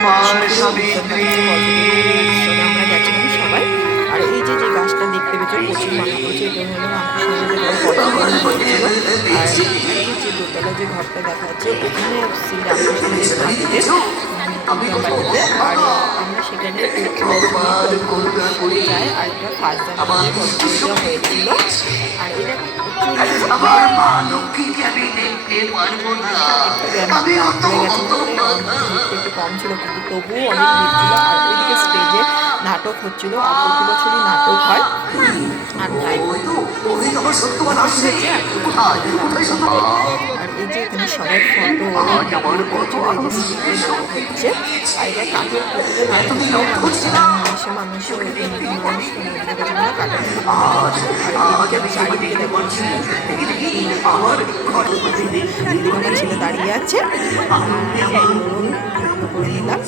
আমরা গেছিলাম সবাই। আর এই যে গাছটা দেখতে পেয়েছো প্রচুর মাথা করছে, এটা হলো রামকৃষ্ণদেবের আর এই যে দোতলা যে ঘরটা দেখা যাচ্ছে এখানে শ্রী রামকৃষ্ণদেব থাকতেন বাড়িতে। আর আমরা সেখানে যাই। আর এটা ফার্স্ট জানুয়ারি হয়েছিল। আর এটা একটু কম ছিল কিন্তু তবুও অনেক ভিড় ছিল। আর ওইদিকে স্টেজে নাটক হচ্ছিল, আর প্রতি বছরই নাটক হয়। আর তাই আর এই যে এখানে সবাই ফটো করছিল, এই যে হচ্ছে। আর এটা কাঠের পুতুলের মানুষের ছেলে দাঁড়িয়ে আছে করে নিলাম।